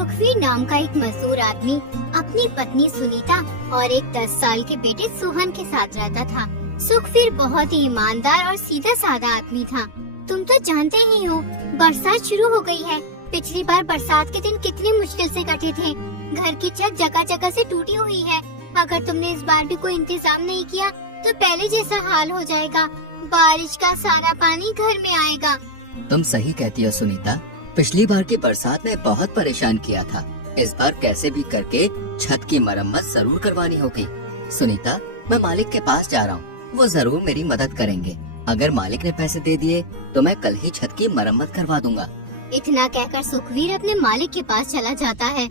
सुखवीर नाम का एक मजदूर आदमी अपनी पत्नी सुनीता और एक 10 साल के बेटे सोहन के साथ रहता था। सुखवीर बहुत ही ईमानदार और सीधा साधा आदमी था। तुम तो जानते ही हो, बरसात शुरू हो गई है। पिछली बार बरसात के दिन कितनी मुश्किल से कटे थे। घर की छत जगह जगह से टूटी हुई है। अगर तुमने इस बार भी कोई इंतजाम नहीं किया तो पहले जैसा हाल हो जाएगा। बारिश का सारा पानी घर में आएगा। तुम सही कहती हो सुनीता, पिछली बार की बरसात ने बहुत परेशान किया था। इस बार कैसे भी करके छत की मरम्मत जरूर करवानी होगी। सुनीता, मैं मालिक के पास जा रहा हूँ, वो जरूर मेरी मदद करेंगे। अगर मालिक ने पैसे दे दिए तो मैं कल ही छत की मरम्मत करवा दूंगा। इतना कहकर सुखवीर अपने मालिक के पास चला जाता है।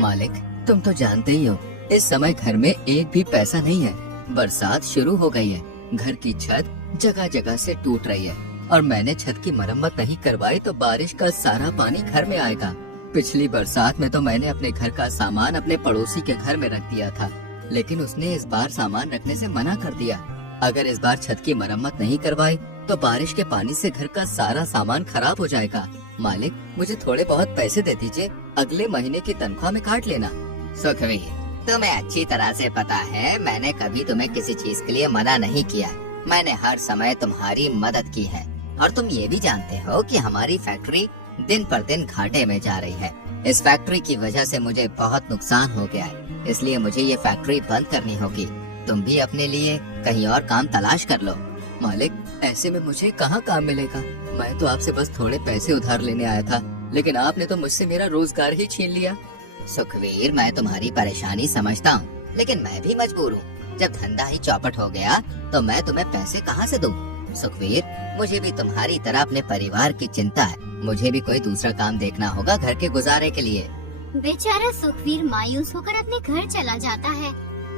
मालिक, तुम तो जानते ही हो, इस समय घर में एक भी पैसा नहीं है। बरसात शुरू हो गई है, घर की छत जगह जगह से टूट रही है और मैंने छत की मरम्मत नहीं करवाई तो बारिश का सारा पानी घर में आएगा। पिछली बरसात में तो मैंने अपने घर का सामान अपने पड़ोसी के घर में रख दिया था, लेकिन उसने इस बार सामान रखने से मना कर दिया। अगर इस बार छत की मरम्मत नहीं करवाई तो बारिश के पानी से घर का सारा सामान खराब हो जाएगा। मालिक, मुझे थोड़े बहुत पैसे दे दीजिए, अगले महीने की तनख्वाह में काट लेना। सुखवीर, तुम्हें अच्छी तरह से पता है मैंने कभी तुम्हें किसी चीज के लिए मना नहीं किया। मैंने हर समय तुम्हारी मदद की है और तुम ये भी जानते हो कि हमारी फैक्ट्री दिन पर दिन घाटे में जा रही है। इस फैक्ट्री की वजह से मुझे बहुत नुकसान हो गया है, इसलिए मुझे ये फैक्ट्री बंद करनी होगी। तुम भी अपने लिए कहीं और काम तलाश कर लो। मालिक, ऐसे में मुझे कहाँ काम मिलेगा? मैं तो आपसे बस थोड़े पैसे उधार लेने आया था, लेकिन आपने तो मुझसे मेरा रोजगार ही छीन लिया। सुखवीर, मैं तुम्हारी परेशानी समझता हूँ, लेकिन मैं भी मजबूर हूँ। जब धंधा ही चौपट हो गया तो मैं तुम्हें पैसे कहाँ से दूँ? सुखवीर, मुझे भी तुम्हारी तरह अपने परिवार की चिंता है। मुझे भी कोई दूसरा काम देखना होगा घर के गुजारे के लिए। बेचारा सुखवीर मायूस होकर अपने घर चला जाता है।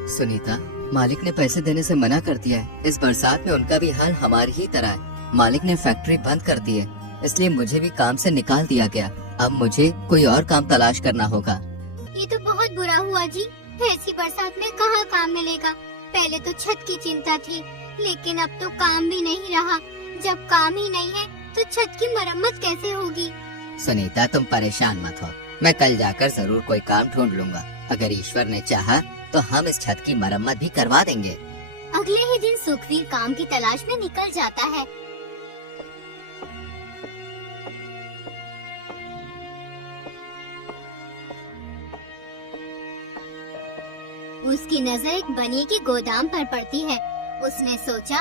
सुनीता, मालिक ने पैसे देने से मना कर दिया है। इस बरसात में उनका भी हाल हमारी ही तरह है। मालिक ने फैक्ट्री बंद कर दी है, इसलिए मुझे भी काम से निकाल दिया गया। अब मुझे कोई और काम तलाश करना होगा। ये तो बहुत बुरा हुआ जी। ऐसी बरसात में कहाँ काम मिलेगा? पहले तो छत की चिंता थी, लेकिन अब तो काम भी नहीं रहा। जब काम ही नहीं है तो छत की मरम्मत कैसे होगी? सुनीता, तुम परेशान मत हो, मैं कल जाकर जरूर कोई काम ढूंढ लूंगा। अगर ईश्वर ने चाहा तो हम इस छत की मरम्मत भी करवा देंगे। अगले ही दिन सुखवीर काम की तलाश में निकल जाता है। उसकी नजर एक बनिए के गोदाम पर पड़ती है। उसने सोचा,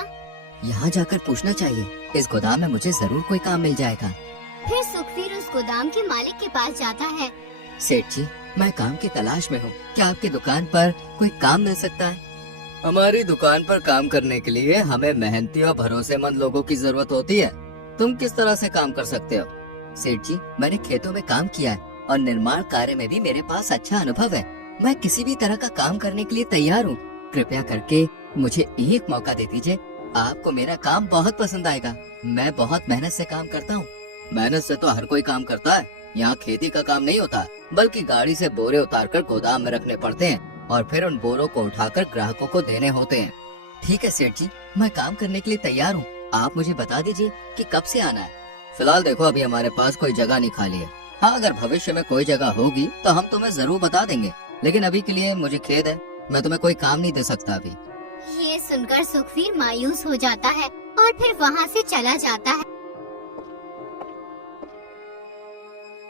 यहाँ जाकर पूछना चाहिए, इस गोदाम में मुझे जरूर कोई काम मिल जाएगा। फिर सुखवीर उस गोदाम के मालिक के पास जाता है। सेठ जी, मैं काम की तलाश में हूँ, क्या आपकी दुकान पर कोई काम मिल सकता है? हमारी दुकान पर काम करने के लिए हमें मेहनती और भरोसेमंद लोगों की जरूरत होती है। तुम किस तरह से काम कर सकते हो? सेठ जी, मैंने खेतों में काम किया है और निर्माण कार्य में भी मेरे पास अच्छा अनुभव है। मैं किसी भी तरह का काम करने के लिए तैयार हूँ। कृपया करके मुझे एक मौका दे दीजिए। आपको मेरा काम बहुत पसंद आएगा। मैं बहुत मेहनत से काम करता हूँ। मेहनत से तो हर कोई काम करता है। यहाँ खेती का काम नहीं होता, बल्कि गाड़ी से बोरे उतारकर गोदाम में रखने पड़ते हैं और फिर उन बोरों को उठाकर ग्राहकों को देने होते हैं। ठीक है सेठ जी, मैं काम करने के लिए तैयार हूँ। आप मुझे बता दीजिए कि कब से आना है। फिलहाल देखो, अभी हमारे पास कोई जगह नहीं खाली है। हाँ, अगर भविष्य में कोई जगह होगी तो हम तुम्हें जरूर बता देंगे, लेकिन अभी के लिए मुझे खेद है, मैं तुम्हें कोई काम नहीं दे सकता अभी। ये सुनकर सुखवीर मायूस हो जाता है और फिर वहाँ से चला जाता है।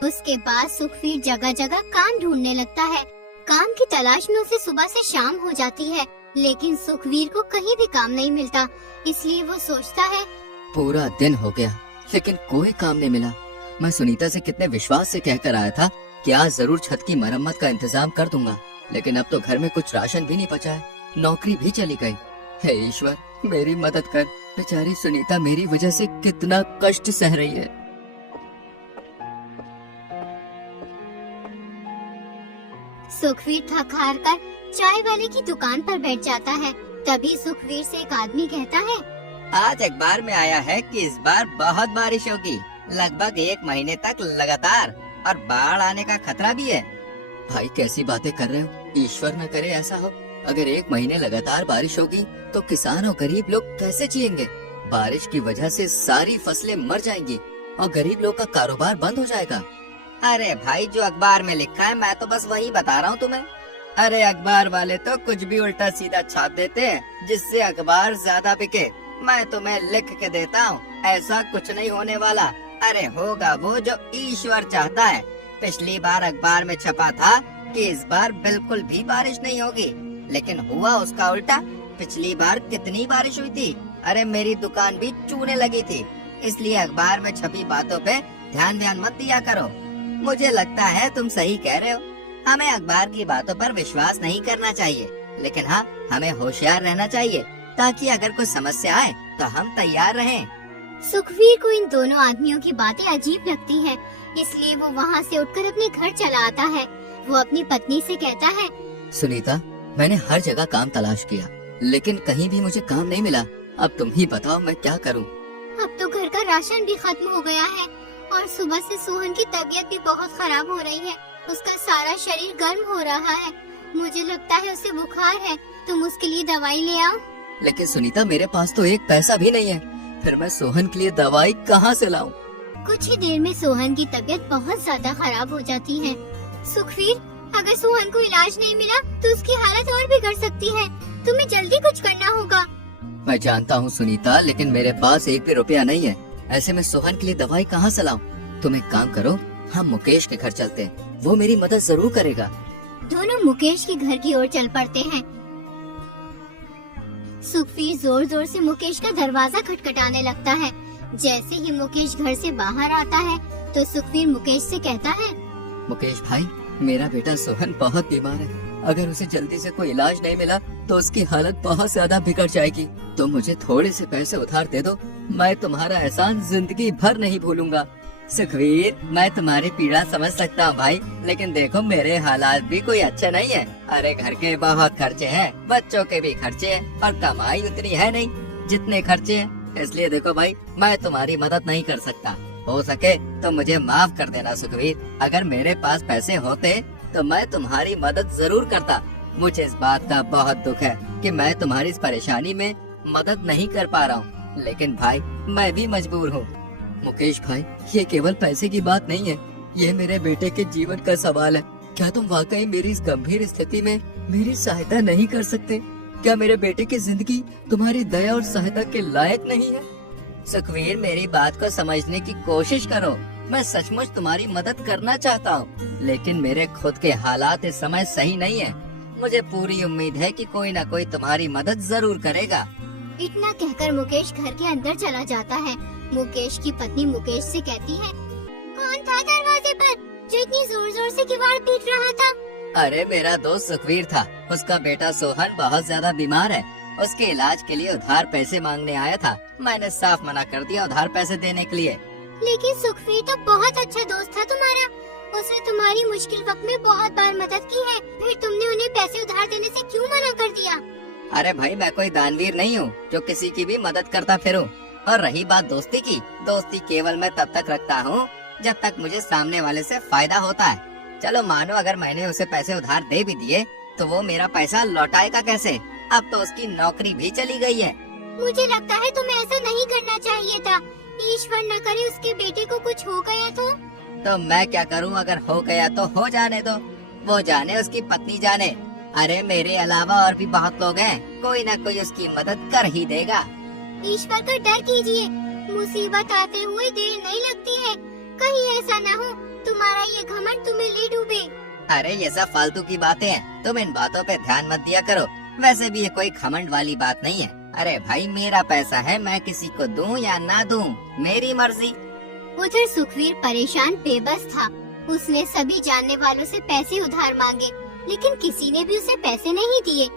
उसके बाद सुखवीर जगह जगह काम ढूंढने लगता है। काम की तलाश में उसे सुबह से शाम हो जाती है, लेकिन सुखवीर को कहीं भी काम नहीं मिलता। इसलिए वो सोचता है, पूरा दिन हो गया लेकिन कोई काम नहीं मिला। मैं सुनीता से कितने विश्वास से कहकर आया था कि आज जरूर छत की मरम्मत का इंतजाम कर दूंगा, लेकिन अब तो घर में कुछ राशन भी नहीं बचा है, नौकरी भी चली गई। हे ईश्वर, मेरी मदद कर। बेचारी सुनीता मेरी वजह से कितना कष्ट सह रही है। सुखवीर थक हार कर चाय वाले की दुकान पर बैठ जाता है। तभी सुखवीर से एक आदमी कहता है, आज अखबार में आया है कि इस बार बहुत बारिश होगी, लगभग 1 महीने तक लगातार, और बाढ़ आने का खतरा भी है। भाई, कैसी बातें कर रहे हो? ईश्वर न करे ऐसा हो। अगर 1 महीने लगातार बारिश होगी तो किसान और गरीब लोग कैसे जिएंगे? बारिश की वजह से सारी फसलें मर जाएंगी। और गरीब लोग का कारोबार बंद हो जाएगा। अरे भाई, जो अखबार में लिखा है मैं तो बस वही बता रहा हूँ तुम्हें। अरे अखबार वाले तो कुछ भी उल्टा सीधा छाप देते हैं जिससे अखबार ज्यादा बिके। मैं तुम्हें लिख के देता हूँ, ऐसा कुछ नहीं होने वाला। अरे होगा वो जो ईश्वर चाहता है। पिछली बार अखबार में छपा था कि इस बार बिल्कुल भी बारिश नहीं होगी, लेकिन हुआ उसका उल्टा। पिछली बार कितनी बारिश हुई थी। अरे मेरी दुकान भी चूने लगी थी। इसलिए अखबार में छपी बातों पे ध्यान मत दिया करो। मुझे लगता है तुम सही कह रहे हो। हमें अखबार की बातों पर विश्वास नहीं करना चाहिए, लेकिन हाँ, हमें होशियार रहना चाहिए ताकि अगर कोई समस्या आए तो हम तैयार रहें। सुखवीर को इन दोनों आदमियों की बातें अजीब लगती हैं, इसलिए वो वहाँ से उठकर अपने घर चला आता है। वो अपनी पत्नी से कहता है, सुनीता, मैंने हर जगह काम तलाश किया लेकिन कहीं भी मुझे काम नहीं मिला। अब तुम ही बताओ मैं क्या करूं? अब तो घर का राशन भी खत्म हो गया है और सुबह से सोहन की तबीयत भी बहुत खराब हो रही है। उसका सारा शरीर गर्म हो रहा है। मुझे लगता है उसे बुखार है। तुम उसके लिए दवाई ले आओ। लेकिन सुनीता, मेरे पास तो एक पैसा भी नहीं है, फिर मैं सोहन के लिए दवाई कहाँ से लाऊं? कुछ ही देर में सोहन की तबीयत बहुत ज्यादा खराब हो जाती है। सुखवीर, अगर सोहन को इलाज नहीं मिला तो उसकी हालत और बिगड़ सकती है। तुम्हें जल्दी कुछ करना होगा। मैं जानता हूँ सुनीता, लेकिन मेरे पास एक भी रुपया नहीं है। ऐसे में सोहन के लिए दवाई कहाँ से लाऊं? तुम एक काम करो, हम मुकेश के घर चलते हैं, वो मेरी मदद जरूर करेगा। दोनों मुकेश के घर की ओर चल पड़ते हैं। सुखवीर जोर जोर से मुकेश का दरवाजा खटखटाने लगता है। जैसे ही मुकेश घर से बाहर आता है तो सुखवीर मुकेश से कहता है, मुकेश भाई, मेरा बेटा सोहन बहुत बीमार है। अगर उसे जल्दी से कोई इलाज नहीं मिला तो उसकी हालत बहुत ज्यादा बिगड़ जाएगी। तो मुझे थोड़े से पैसे उधार दे दो, मैं तुम्हारा एहसान जिंदगी भर नहीं भूलूंगा। सुखवीर, मैं तुम्हारी पीड़ा समझ सकता हूँ भाई, लेकिन देखो मेरे हालात भी कोई अच्छे नहीं है। अरे घर के बहुत खर्चे हैं, बच्चों के भी खर्चे हैं और कमाई उतनी है नहीं जितने खर्चे हैं। इसलिए देखो भाई, मैं तुम्हारी मदद नहीं कर सकता। हो सके तो मुझे माफ कर देना सुखवीर। अगर मेरे पास पैसे होते तो मैं तुम्हारी मदद जरूर करता। मुझे इस बात का बहुत दुख है कि मैं तुम्हारी इस परेशानी में मदद नहीं कर पा रहा हूँ, लेकिन भाई मैं भी मजबूर हूँ। मुकेश भाई, ये केवल पैसे की बात नहीं है, ये मेरे बेटे के जीवन का सवाल है। क्या तुम वाकई मेरी इस गंभीर स्थिति में मेरी सहायता नहीं कर सकते? क्या मेरे बेटे की जिंदगी तुम्हारी दया और सहायता के लायक नहीं है? सुखवीर, मेरी बात को समझने की कोशिश करो। मैं सचमुच तुम्हारी मदद करना चाहता हूँ, लेकिन मेरे खुद के हालात इस समय सही नहीं है। मुझे पूरी उम्मीद है कि कोई न कोई तुम्हारी मदद जरूर करेगा। इतना कहकर मुकेश घर के अंदर चला जाता है। मुकेश की पत्नी मुकेश से कहती है, कौन था दरवाजे पर जो इतनी जोर जोर से किवाड़ पीट रहा था? अरे मेरा दोस्त सुखवीर था। उसका बेटा सोहन बहुत ज्यादा बीमार है। उसके इलाज के लिए उधार पैसे मांगने आया था। मैंने साफ मना कर दिया उधार पैसे देने के लिए। लेकिन सुखवीर तो बहुत अच्छा दोस्त था तुम्हारा। उसने तुम्हारी मुश्किल वक्त में बहुत बार मदद की है, फिर तुमने उन्हें पैसे उधार देने से क्यों मना कर दिया? अरे भाई, मैं कोई दानवीर नहीं हूँ जो किसी की भी मदद करता फिरूं। और रही बात दोस्ती की, दोस्ती केवल मैं तब तक रखता हूँ जब तक मुझे सामने वाले से फायदा होता है। चलो मानो अगर मैंने उसे पैसे उधार दे भी दिए तो वो मेरा पैसा लौटाएगा कैसे? अब तो उसकी नौकरी भी चली गई है। मुझे लगता है तुम्हें ऐसा नहीं करना चाहिए था। ईश्वर न करे उसके बेटे को कुछ हो गया तो मैं क्या करूं? अगर हो गया तो हो जाने दो, वो जाने, उसकी पत्नी जाने। अरे मेरे अलावा और भी बहुत लोग हैं, कोई न कोई उसकी मदद कर ही देगा। ईश्वर का डर कीजिए, मुसीबत आते हुए देर नहीं लगती है। कहीं ऐसा न हो तुम्हारा ये घमंड तुम्हें ले डूबे। अरे ये सब फालतू की बातें हैं, तुम इन बातों पे ध्यान मत दिया करो। वैसे भी ये कोई घमंड वाली बात नहीं है। अरे भाई, मेरा पैसा है, मैं किसी को दूं या ना दूं, मेरी मर्जी। उधर सुखवीर परेशान बेबस था। उसने सभी जानने वालों से पैसे उधार मांगे, लेकिन किसी ने भी उसे पैसे नहीं दिए।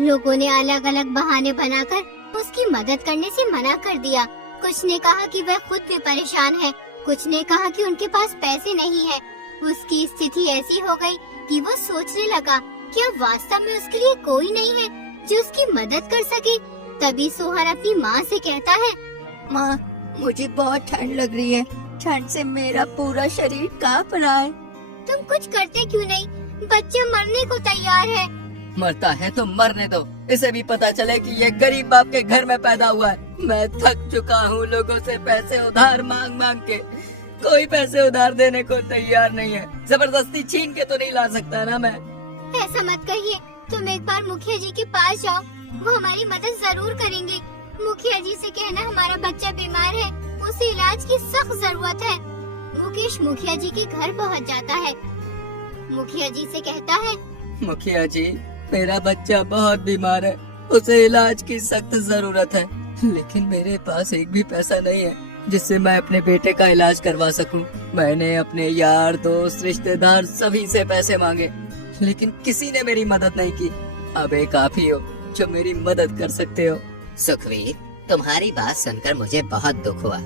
लोगों ने अलग अलग बहाने बनाकर उसकी मदद करने से मना कर दिया। कुछ ने कहा कि वह खुद भी परेशान है, कुछ ने कहा कि उनके पास पैसे नहीं है। उसकी स्थिति ऐसी हो गई कि वो सोचने लगा कि अब वास्तव में उसके लिए कोई नहीं है जो उसकी मदद कर सके। तभी सोहन अपनी माँ से कहता है, माँ, मुझे बहुत ठंड लग रही है। ठंड से मेरा पूरा शरीर कांप रहा है। तुम कुछ करते क्यों नहीं? बच्चा मरने को तैयार है। मरता है तो मरने दो, इसे भी पता चले कि ये गरीब बाप के घर में पैदा हुआ है। मैं थक चुका हूँ लोगों से पैसे उधार मांग मांग के। कोई पैसे उधार देने को तैयार नहीं है। जबरदस्ती छीन के तो नहीं ला सकता ना मैं। ऐसा मत कहिए, तुम एक बार मुखिया जी के पास जाओ, वो हमारी मदद जरूर करेंगे। मुखिया जी से कहना हमारा बच्चा बीमार है, उसे इलाज की सख्त जरूरत है। मुकेश मुखिया जी के घर पहुंच जाता है। मुखिया जी से कहता है, मुखिया जी, मेरा बच्चा बहुत बीमार है, उसे इलाज की सख्त जरूरत है, लेकिन मेरे पास एक भी पैसा नहीं है जिससे मैं अपने बेटे का इलाज करवा सकूं। मैंने अपने यार दोस्त रिश्तेदार सभी से पैसे मांगे, लेकिन किसी ने मेरी मदद नहीं की। अब एक आप ही हो जो मेरी मदद कर सकते हो। सुखवीर, तुम्हारी बात सुनकर मुझे बहुत दुख हुआ।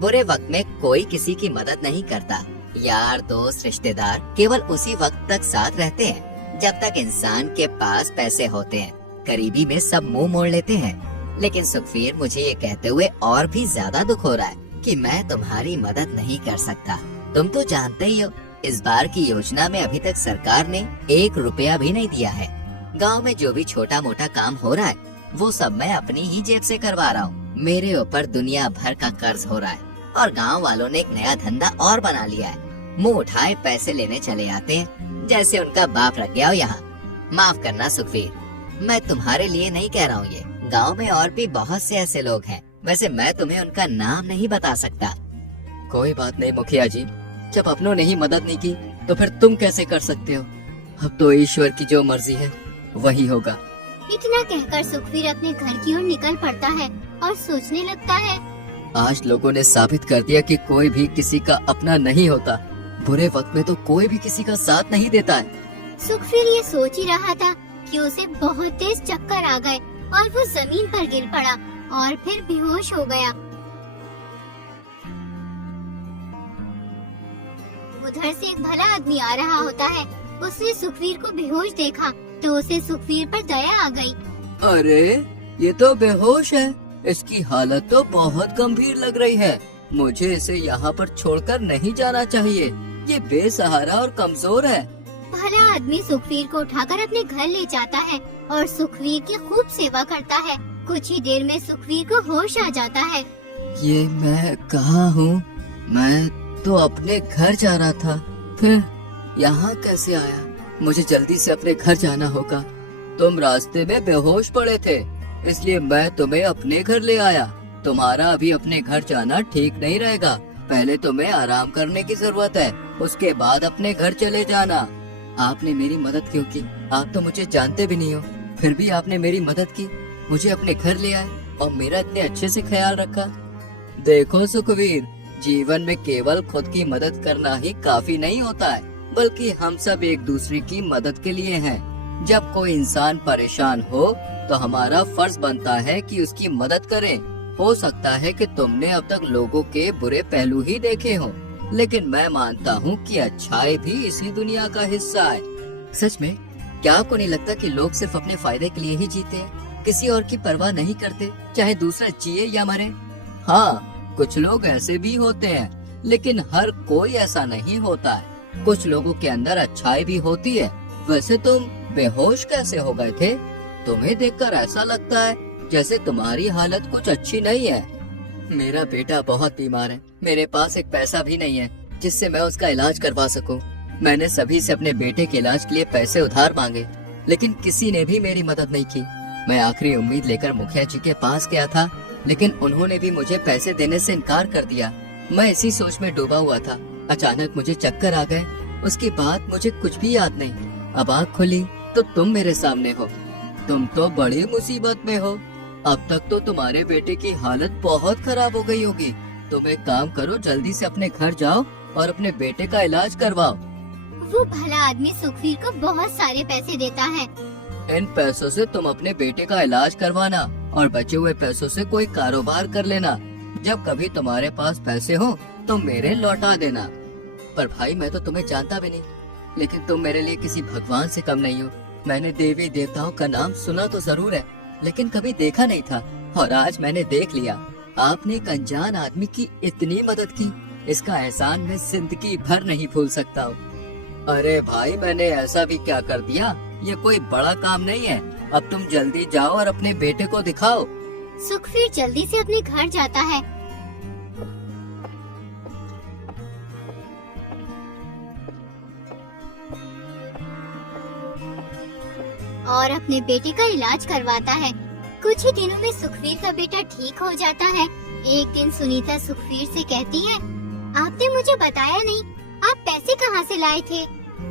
बुरे वक्त में कोई किसी की मदद नहीं करता। यार दोस्त रिश्तेदार केवल उसी वक्त तक साथ रहते हैं जब तक इंसान के पास पैसे होते हैं। गरीबी में सब मुंह मोड़ लेते हैं। लेकिन सुखवीर, मुझे ये कहते हुए और भी ज्यादा दुख हो रहा है कि मैं तुम्हारी मदद नहीं कर सकता। तुम तो जानते ही हो, इस बार की योजना में अभी तक सरकार ने 1 रुपया भी नहीं दिया है। गांव में जो भी छोटा मोटा काम हो रहा है वो सब मैं अपनी ही जेब से करवा रहा हूँ। मेरे ऊपर दुनिया भर का कर्ज हो रहा है और गांव वालों ने एक नया धंधा और बना लिया है। मुंह उठाए पैसे लेने चले आते हैं जैसे उनका बाप रख गया हो यहाँ। माफ करना सुखवीर, मैं तुम्हारे लिए नहीं कह रहा हूँ ये। गांव में और भी बहुत से ऐसे लोग हैं। वैसे मैं तुम्हें उनका नाम नहीं बता सकता। कोई बात नहीं मुखिया जी, जब अपनों ने ही मदद नहीं की तो फिर तुम कैसे कर सकते हो। अब तो ईश्वर की जो मर्जी है वही होगा। इतना कहकर सुखवीर अपने घर की ओर निकल पड़ता है और सोचने लगता है, आज लोगों ने साबित कर दिया कि कोई भी किसी का अपना नहीं होता। बुरे वक्त में तो कोई भी किसी का साथ नहीं देता है। सुखवीर ये सोच ही रहा था कि उसे बहुत तेज चक्कर आ गए और वो जमीन पर गिर पड़ा और फिर बेहोश हो गया। उधर से एक भला आदमी आ रहा होता है। उसने सुखवीर को बेहोश देखा तो उसे सुखवीर पर दया आ गई। अरे ये तो बेहोश है, इसकी हालत तो बहुत गंभीर लग रही है। मुझे इसे यहाँ पर छोड़कर नहीं जाना चाहिए। ये बेसहारा और कमजोर है। भला आदमी सुखवीर को उठाकर अपने घर ले जाता है और सुखवीर की खूब सेवा करता है। कुछ ही देर में सुखवीर को होश आ जाता है। ये मैं कहाँ हूँ? मैं तो अपने घर जा रहा था, फिर यहाँ कैसे आया? मुझे जल्दी से अपने घर जाना होगा। तुम रास्ते में बेहोश पड़े थे, इसलिए मैं तुम्हें अपने घर ले आया। तुम्हारा अभी अपने घर जाना ठीक नहीं रहेगा। पहले तुम्हें आराम करने की जरूरत है, उसके बाद अपने घर चले जाना। आपने मेरी मदद क्यों की? आप तो मुझे जानते भी नहीं हो, फिर भी आपने मेरी मदद की, मुझे अपने घर ले आए और मेरा इतने अच्छे से ख्याल रखा। देखो सुखवीर, जीवन में केवल खुद की मदद करना ही काफी नहीं होता है, बल्कि हम सब एक दूसरे की मदद के लिए हैं। जब कोई इंसान परेशान हो तो हमारा फर्ज बनता है कि उसकी मदद करें। हो सकता है कि तुमने अब तक लोगों के बुरे पहलू ही देखे हों, लेकिन मैं मानता हूँ कि अच्छाई भी इसी दुनिया का हिस्सा है। सच में, क्या आपको नहीं लगता कि लोग सिर्फ अपने फायदे के लिए ही जीते हैं, किसी और की परवाह नहीं करते, चाहे दूसरा जिए या मरे? हाँ, कुछ लोग ऐसे भी होते हैं, लेकिन हर कोई ऐसा नहीं होता है। कुछ लोगों के अंदर अच्छाई भी होती है। वैसे तुम बेहोश कैसे हो गए थे? तुम्हें देखकर ऐसा लगता है जैसे तुम्हारी हालत कुछ अच्छी नहीं है। मेरा बेटा बहुत बीमार है, मेरे पास एक पैसा भी नहीं है जिससे मैं उसका इलाज करवा सकूं। मैंने सभी से अपने बेटे के इलाज के लिए पैसे उधार मांगे, लेकिन किसी ने भी मेरी मदद नहीं की। मैं आखिरी उम्मीद लेकर मुखिया जी के पास गया था, लेकिन उन्होंने भी मुझे पैसे देने से इनकार कर दिया। मैं इसी सोच में डूबा हुआ था। अचानक मुझे चक्कर आ गए, उसके बाद मुझे कुछ भी याद नहीं। अब आँख खुली तो तुम मेरे सामने हो। तुम तो बड़ी मुसीबत में हो। अब तक तो तुम्हारे बेटे की हालत बहुत खराब हो गई होगी। तुम एक काम करो, जल्दी से अपने घर जाओ और अपने बेटे का इलाज करवाओ। वो भला आदमी सुखवीर को बहुत सारे पैसे देता है। इन पैसों से तुम अपने बेटे का इलाज करवाना और बचे हुए पैसों से कोई कारोबार कर लेना। जब कभी तुम्हारे पास पैसे हो तो मेरे लौटा देना। पर भाई, मैं तो तुम्हें जानता भी नहीं, लेकिन तुम मेरे लिए किसी भगवान से कम नहीं हो। मैंने देवी देवताओं का नाम सुना तो जरूर है, लेकिन कभी देखा नहीं था, और आज मैंने देख लिया। आपने एक अनजान आदमी की इतनी मदद की, इसका एहसान मैं जिंदगी भर नहीं भूल सकता हूँ। अरे भाई, मैंने ऐसा भी क्या कर दिया? ये कोई बड़ा काम नहीं है। अब तुम जल्दी जाओ और अपने बेटे को दिखाओ। सुखवीर जल्दी से अपने घर जाता है और अपने बेटे का इलाज करवाता है। कुछ ही दिनों में सुखवीर का बेटा ठीक हो जाता है। एक दिन सुनीता सुखवीर से कहती है, आपने मुझे बताया नहीं, आप पैसे कहाँ से लाए थे?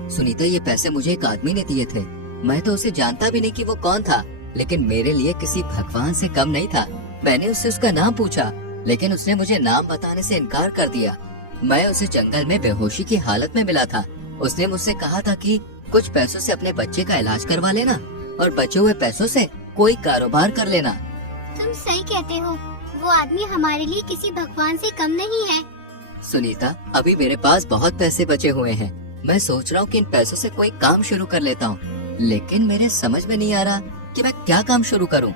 सुनीता, ये पैसे मुझे एक आदमी ने दिए थे। मैं तो उसे जानता भी नहीं कि वो कौन था, लेकिन मेरे लिए किसी भगवान से कम नहीं था। मैंने उससे उसका नाम पूछा, लेकिन उसने मुझे नाम बताने से इनकार कर दिया। मैं उसे जंगल में बेहोशी की हालत में मिला था। उसने मुझसे कहा था कि कुछ पैसों से अपने बच्चे का इलाज करवा लेना और बचे हुए पैसों से कोई कारोबार कर लेना। तुम सही कहते हो, वो आदमी हमारे लिए किसी भगवान से कम नहीं है। सुनीता, अभी मेरे पास बहुत पैसे बचे हुए हैं। मैं सोच रहा हूँ कि इन पैसों से कोई काम शुरू कर लेता हूँ, लेकिन मेरे समझ में नहीं आ रहा कि मैं क्या काम शुरू करूँ।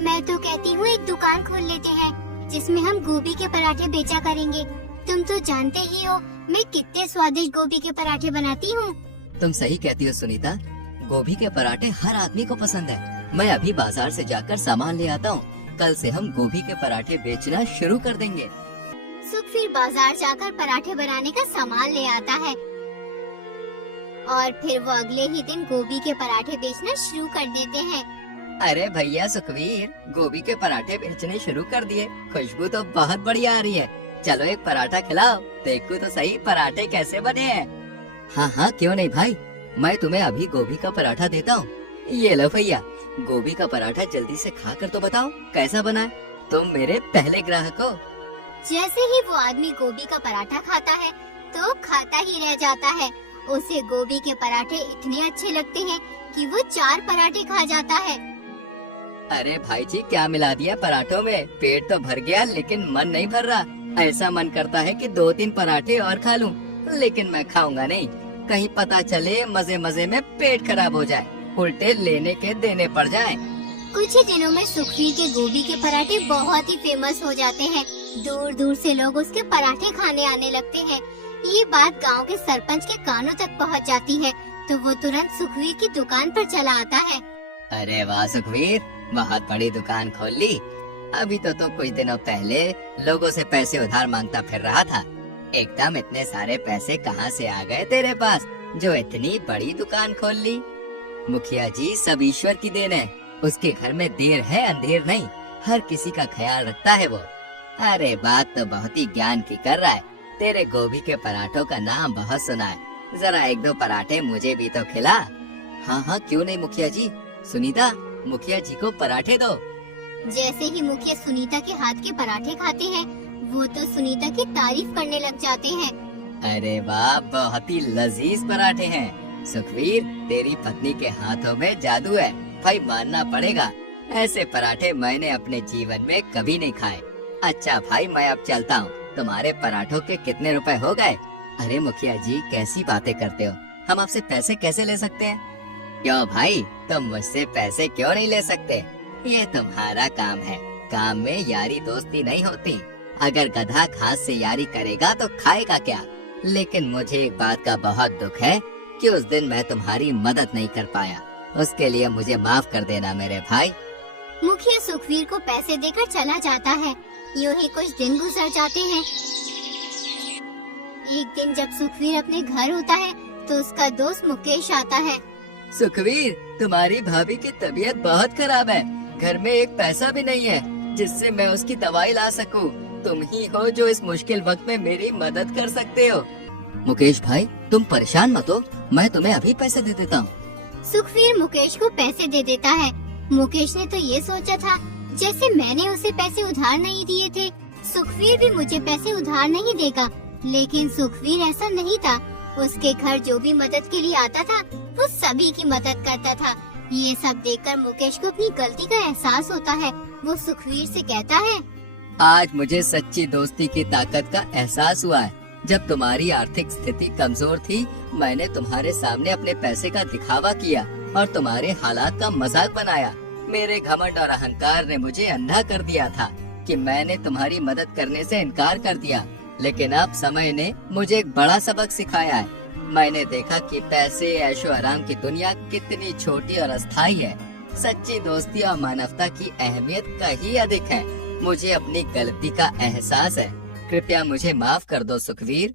मैं तो कहती हूँ एक दुकान खोल लेते हैं जिसमें हम गोभी के पराठे बेचा करेंगे। तुम तो जानते ही हो मैं कितने स्वादिष्ट गोभी के पराठे बनाती हूँ। तुम सही कहती हो सुनीता, गोभी के पराठे हर आदमी को पसंद है। मैं अभी बाजार से जाकर सामान ले आता हूँ। कल से हम गोभी के पराठे बेचना शुरू कर देंगे। सुखवीर बाजार जाकर पराठे बनाने का सामान ले आता है और फिर वो अगले ही दिन गोभी के पराठे बेचना शुरू कर देते हैं। अरे भैया सुखवीर, गोभी के पराठे बेचने शुरू कर दिए। खुशबू तो बहुत बढ़िया आ रही है। चलो एक पराठा खिलाओ, देखो तो सही पराठे कैसे बने हैं। हाँ हाँ, क्यों नहीं भाई, मैं तुम्हें अभी गोभी का पराठा देता हूँ। ये लो भैया, गोभी का पराठा जल्दी से खा कर तो बताओ कैसा बना है। तुम मेरे पहले ग्राहक हो। जैसे ही वो आदमी गोभी का पराठा खाता है तो खाता ही रह जाता है। उसे गोभी के पराठे इतने अच्छे लगते हैं कि वो 4 पराठे खा जाता है। अरे भाई जी, क्या मिला दिया पराठों में? पेट तो भर गया लेकिन मन नहीं भर रहा। ऐसा मन करता है कि 2-3 पराठे और खा लूं, लेकिन मैं खाऊंगा नहीं। कहीं पता चले मजे मजे में पेट खराब हो जाए, उल्टे लेने के देने पड़ जाएं। कुछ ही दिनों में सुखवीर के गोभी के पराठे बहुत ही फेमस हो जाते हैं। दूर दूर से लोग उसके पराठे खाने आने लगते हैं। ये बात गांव के सरपंच के कानों तक पहुंच जाती है तो वो तुरंत सुखवीर की दुकान पर चला आता है। अरे वाह सुखवीर, बहुत बड़ी दुकान खोल ली। अभी तो कुछ दिनों पहले लोगों से पैसे उधार मांगता फिर रहा था। एकदम इतने सारे पैसे कहाँ से आ गए तेरे पास जो इतनी बड़ी दुकान खोल ली? मुखिया जी, सब ईश्वर की देन है। उसके घर में देर है अंधेर नहीं, हर किसी का ख्याल रखता है वो। अरे बात तो बहुत ही ज्ञान की कर रहा है। तेरे गोभी के पराठों का नाम बहुत सुना है, जरा 1-2 पराठे मुझे भी तो खिला। हाँ हाँ, क्यों नहीं मुखिया जी। सुनीता, मुखिया जी को पराठे दो। जैसे ही मुखिया सुनीता के हाथ के पराठे खाते हैं वो तो सुनीता की तारीफ करने लग जाते हैं। अरे वाह, बहुत ही लजीज पराठे हैं। सुखवीर, तेरी पत्नी के हाथों में जादू है, भाई मानना पड़ेगा। ऐसे पराठे मैंने अपने जीवन में कभी नहीं खाए। अच्छा भाई, मैं अब चलता हूँ। तुम्हारे पराठों के कितने रुपए हो गए? अरे मुखिया जी, कैसी बातें करते हो, हम आपसे पैसे कैसे ले सकते हैं? क्यों भाई, तुम मुझसे पैसे क्यों नहीं ले सकते? ये तुम्हारा काम है। काम में यारी दोस्ती नहीं होती। अगर गधा घास से यारी करेगा तो खाएगा क्या? लेकिन मुझे एक बात का बहुत दुख है कि उस दिन मैं तुम्हारी मदद नहीं कर पाया। उसके लिए मुझे माफ कर देना मेरे भाई। मुखिया सुखवीर को पैसे देकर चला जाता है। यूं ही कुछ दिन गुजर जाते हैं। एक दिन जब सुखवीर अपने घर होता है तो उसका दोस्त मुकेश आता है। सुखवीर, तुम्हारी भाभी की तबीयत बहुत खराब है। घर में एक पैसा भी नहीं है जिससे मैं उसकी दवाई ला सकूं। तुम ही हो जो इस मुश्किल वक्त में मेरी मदद कर सकते हो। मुकेश भाई, तुम परेशान मत हो, मैं तुम्हें अभी पैसे दे देता हूँ। सुखवीर मुकेश को पैसे दे देता है। मुकेश ने तो ये सोचा था जैसे मैंने उसे पैसे उधार नहीं दिए थे, सुखवीर भी मुझे पैसे उधार नहीं देगा। लेकिन सुखवीर ऐसा नहीं था। उसके घर जो भी मदद के लिए आता था वो सभी की मदद करता था। ये सब देखकर मुकेश को अपनी गलती का एहसास होता है। वो सुखवीर से कहता है, आज मुझे सच्ची दोस्ती की ताकत का एहसास हुआ है। जब तुम्हारी आर्थिक स्थिति कमजोर थी, मैंने तुम्हारे सामने अपने पैसे का दिखावा किया और तुम्हारे हालात का मजाक बनाया। मेरे घमंड और अहंकार ने मुझे अंधा कर दिया था कि मैंने तुम्हारी मदद करने से इनकार कर दिया। लेकिन अब समय ने मुझे एक बड़ा सबक सिखाया है। मैंने देखा कि पैसे, ऐशो आराम की दुनिया कितनी छोटी और अस्थायी है। सच्ची दोस्ती और मानवता की अहमियत कहीं अधिक है। मुझे अपनी गलती का एहसास है, कृपया मुझे माफ कर दो सुखवीर।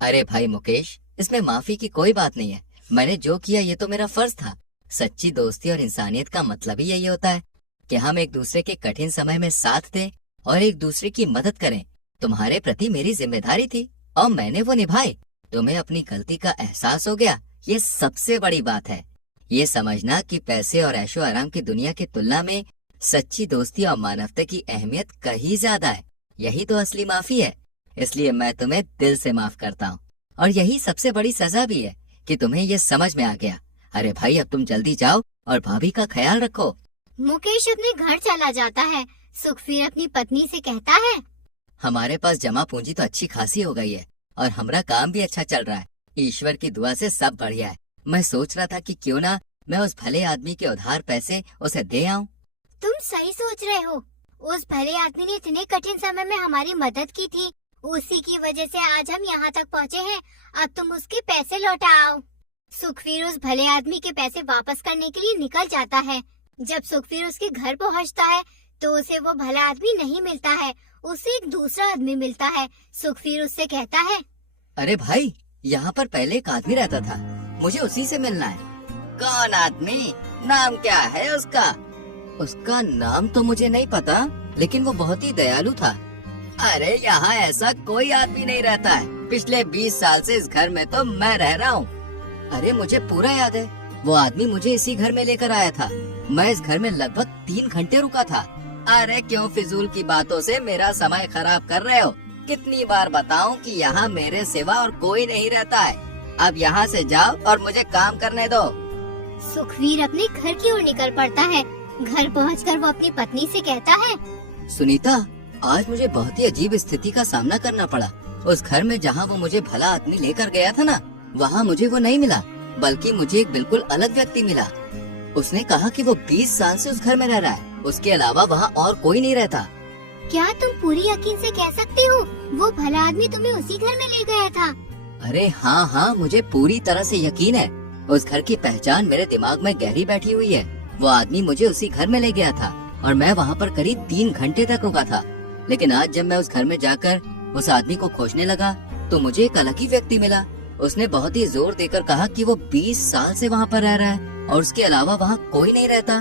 अरे भाई मुकेश, इसमें माफी की कोई बात नहीं है। मैंने जो किया ये तो मेरा फर्ज था। सच्ची दोस्ती और इंसानियत का मतलब ही यही होता है कि हम एक दूसरे के कठिन समय में साथ दें और एक दूसरे की मदद करें। तुम्हारे प्रति मेरी जिम्मेदारी थी और मैंने वो निभाई। तुम्हें अपनी गलती का एहसास हो गया, ये सबसे बड़ी बात है। ये समझना कि पैसे और ऐशो आराम की दुनिया की तुलना में सच्ची दोस्ती और मानवता की अहमियत कहीं ज्यादा है। यही तो असली माफी है। इसलिए मैं तुम्हें दिल से माफ करता हूँ और यही सबसे बड़ी सजा भी है कि तुम्हें ये समझ में आ गया। अरे भाई, अब तुम जल्दी जाओ और भाभी का ख्याल रखो। मुकेश अपने घर चला जाता है। सुखवीर अपनी पत्नी से कहता है, हमारे पास जमा पूंजी तो अच्छी खासी हो गई है और हमारा काम भी अच्छा चल रहा है। ईश्वर की दुआ से सब बढ़िया है। मैं सोच रहा था कि क्यों ना मैं उस भले आदमी के उधार पैसे उसे दे आऊं। तुम सही सोच रहे हो। उस भले आदमी ने इतने कठिन समय में हमारी मदद की थी, उसी की वजह से आज हम यहाँ तक पहुँचे हैं। अब तुम उसके पैसे लौटा आओ। सुखवीर उस भले आदमी के पैसे वापस करने के लिए निकल जाता है। जब सुखवीर उसके घर पहुँचता है तो उसे वो भला आदमी नहीं मिलता है, उसे एक दूसरा आदमी मिलता है। सुखवीर उससे कहता है, अरे भाई, यहाँ पर पहले एक आदमी रहता था, मुझे उसी से मिलना है। कौन आदमी? नाम क्या है उसका? उसका नाम तो मुझे नहीं पता, लेकिन वो बहुत ही दयालु था। अरे यहाँ ऐसा कोई आदमी नहीं रहता है। पिछले 20 साल से इस घर में तो मैं रह रहा हूँ। अरे मुझे पूरा याद है, वो आदमी मुझे इसी घर में लेकर आया था। मैं इस घर में लगभग 3 घंटे रुका था। अरे क्यों फिजूल की बातों से मेरा समय खराब कर रहे हो? कितनी बार बताऊं कि यहाँ मेरे सिवा और कोई नहीं रहता है। अब यहाँ से जाओ और मुझे काम करने दो। सुखवीर अपने घर की ओर निकल पड़ता है। घर पहुंचकर वो अपनी पत्नी से कहता है, सुनीता, आज मुझे बहुत ही अजीब स्थिति का सामना करना पड़ा। उस घर में जहाँ वो मुझे भला आदमी लेकर गया था ना, वहाँ मुझे वो नहीं मिला, बल्कि मुझे एक बिल्कुल अलग व्यक्ति मिला। उसने कहा कि वो 20 साल से उस घर में रह रहा है, उसके अलावा वहाँ और कोई नहीं रहता। क्या तुम पूरी यकीन से कह सकते हो वो भला आदमी तुम्हें उसी घर में ले गया था? अरे हाँ, मुझे पूरी तरह से यकीन है। उस घर की पहचान मेरे दिमाग में गहरी बैठी हुई है। वो आदमी मुझे उसी घर में ले गया था और मैं वहाँ पर करीब 3 घंटे तक रुका था। लेकिन आज जब मैं उस घर में जाकर उस आदमी को खोजने लगा तो मुझे एक अलग ही व्यक्ति मिला। उसने बहुत ही जोर देकर कहा कि वो 20 साल से वहाँ पर रह रहा है और उसके अलावा वहाँ कोई नहीं रहता।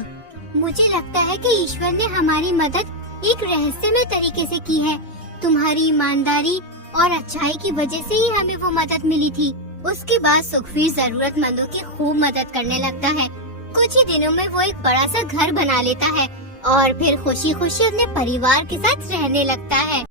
मुझे लगता है कि ईश्वर ने हमारी मदद एक रहस्यमय तरीके से की है। तुम्हारी ईमानदारी और अच्छाई की वजह से ही हमें वो मदद मिली थी। उसके बाद सुखवीर जरूरतमंदों की खूब मदद करने लगता है। कुछ ही दिनों में वो एक बड़ा सा घर बना लेता है और फिर खुशी खुशी अपने परिवार के साथ रहने लगता है।